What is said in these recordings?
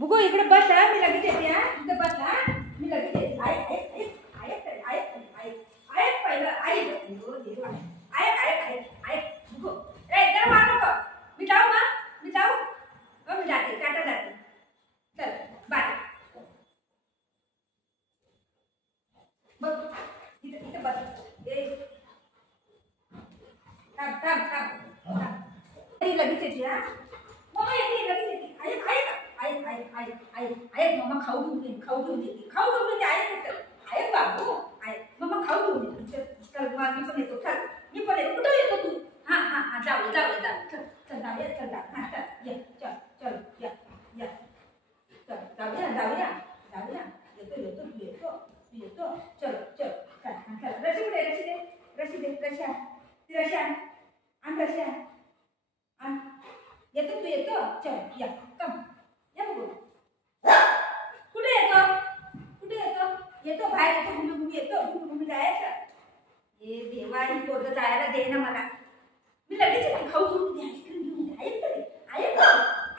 बुगो इकडे बस हा, मी लगेच येते हा. इथे बस हा, मी लगेच येते. ऐक ऐक ऐक ऐक ऐक ऐक ऐक पहिलं ऐक. ऐक ऐक ऐक ऐक बुगो. ए जरा मार नको. मी जाऊ ना, मी जाऊ. मी जाते, टाटा जाते. चल बाय. बघ इथे इथे बस. ए थांब थांब थांब. लगेच येते हा. मम्मा येते लगेच येते. ऐक ऐक ऐक ऐक ऐक ऐक मम्मा खाऊ घेऊन येते. खाऊ घेऊन येते. ऐक ऐक बाबू ऐक. मम्मा खाऊ घेऊन येते. चल मग मी पण येतो. चल मी पण येतो. कुठं येतो तू? हां हां हां जाऊ जाऊ जाऊ. चल चल जाऊया चल जाऊ. हां चल ये चल चल या या. चल जाऊया जाऊया जाऊया. येतो येतो तू येतो तू येतो. चल चल चल हां चल. रशी कुठे रशी दे रशी दे. रशी आण ती रशी आण रशी आण. येतो तू येतो. चल या कम या बघू. कुठे येतो कुठे येतो? येतो बाहेर येतो. घुमी येतो. घुमी जायचं. हे देवा ही पोरगं जायला दे ना मला. मी लगेच येते. खाऊ घेऊन दे. आईस्क्रीम घेऊन दे. ऐक तरी ऐक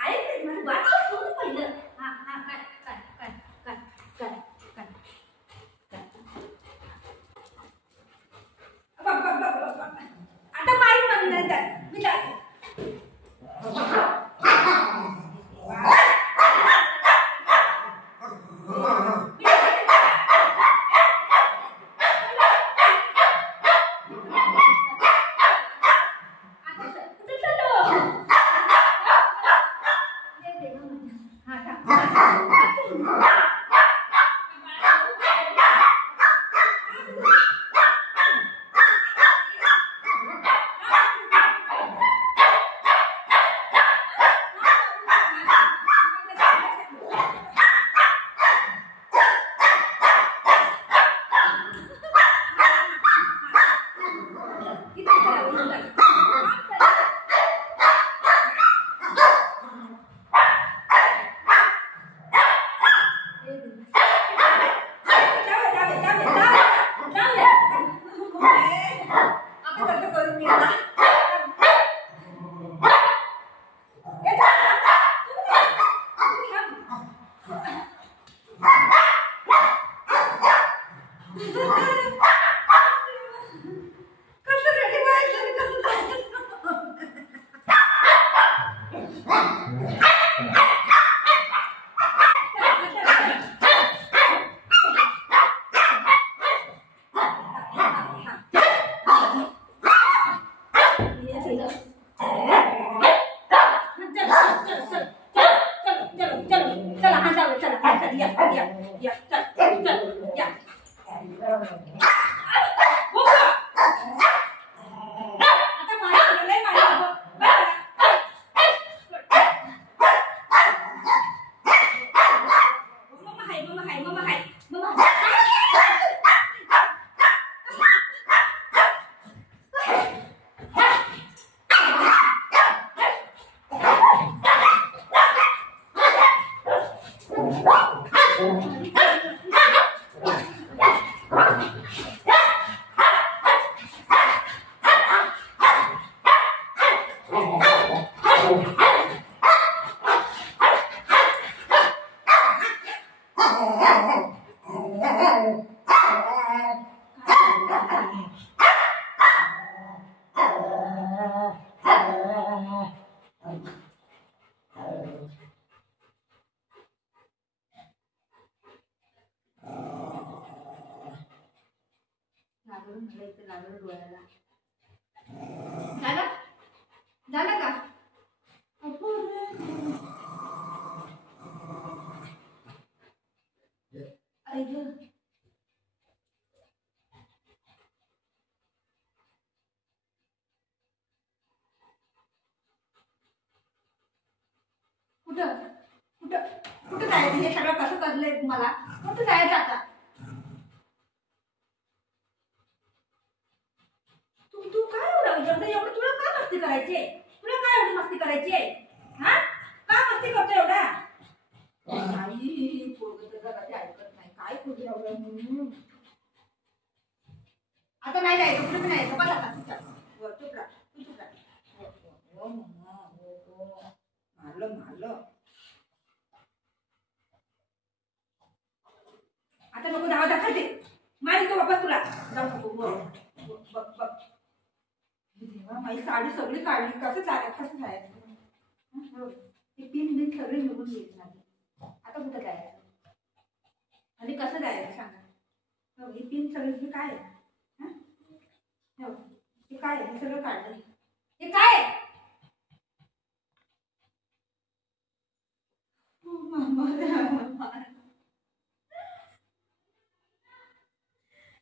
ऐक तरी माझं बाळ सोडून पहिलं. हां हां काय काय काय काय काय काय काय. बघ बघ बघ बघ बघ. आता मारी म्हणणार तर मी जाते. झालं का? कुठं कुठं कुठं जायचं? हे सगळं कसं करलंय तुम्हाला? कुठं जायचं आता? तू काय एवढं तुला काय मस्ती करायची? तुला काय एवढी मस्ती करायची? हा का मस्ती करतो एवढा? नाही पोरगं तर जरा ऐकत नाही. काय करू एवढं? आता नाही जायचं. कुठे नाही जायचं. बस आता चुप राहा. तू चुप राहा. हो मारलं आता नको धावा दाखवते मारी तो बाबा तुला जाऊ नको बघ बघ देवा माझी साडी सगळी काढली कसं जायचं ती पिन बिन सगळी निघून गेली माझी आता कुठं जायचं आणि कसं जायचं सांगा ही पिन सगळी काय आहे हे काय आहे हे सगळं काढलं हे काय आहे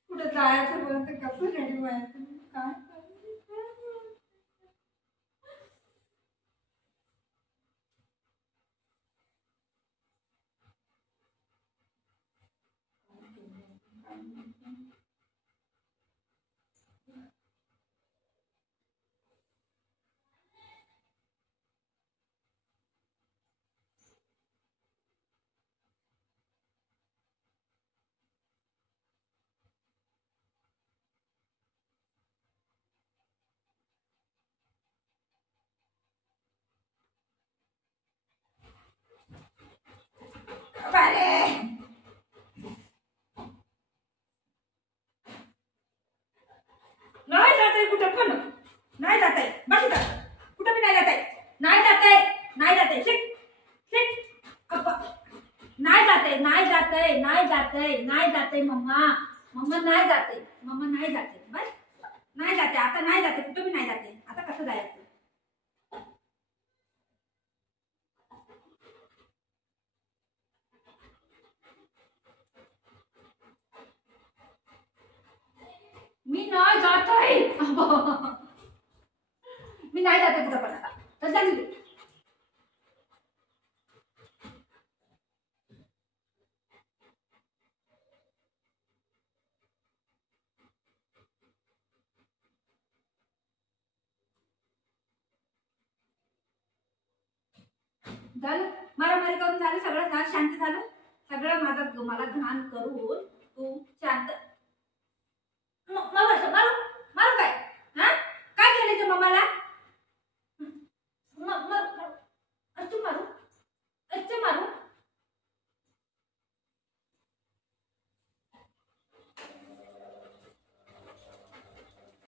कुठं जायचं बोलत कसं रेडी व्हायचं काय नाही जाते कुठं पण नाही जाते बस कुठं मी नाही जाते नाही जाते नाही जाते शिट शिट नाही जाते नाही जाते नाही जाते नाही जाते मम्मा मम्मा नाही जाते मम्मा नाही जाते बस नाही जाते आता नाही जाते कुठं मी नाही जाते आता कसं जायचं मी नाही जात आहे मी नाही जाते कुठं पण आता तर झाली झालं मारामारी करून झालं सगळं झालं शांत झालं सगळं माझं मला घाण करून